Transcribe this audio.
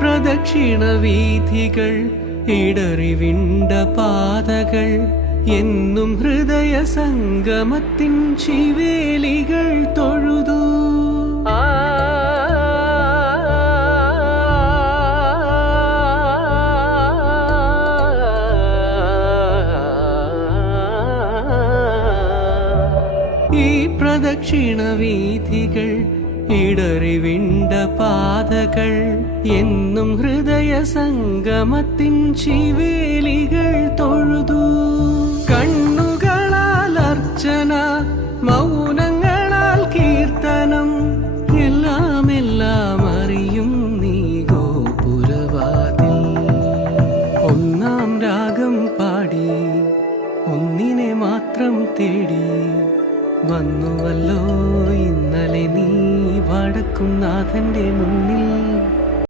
പ്രദക്ഷിണ വീഥികൾ ഇടറിവിണ്ട പാതകൾ എന്നും ഹൃദയ സംഗമത്തിൻ ശിവേലികൾ തൊഴുതു. ഈ പ്രദക്ഷിണ വീഥികൾ ഇടറിവിണ്ട പാതകൾ എന്നും ഹൃദയ സംഗമത്തിൻ ശിവേലികൾ തൊഴുതു. കണ്ണുകളാൽ അർച്ചന, മൗനങ്ങളാൽ കീർത്തനം, എല്ലാം എല്ലാം അറിയും നീ ഗോപുരവാതിൽ. ഒന്നാം രാഗം പാടി ഒന്നിനെ മാത്രം തേടി വന്നുവല്ലോ ഇന്നലെ നീ വടക്കും നാഥന്റെ മുന്നിൽ.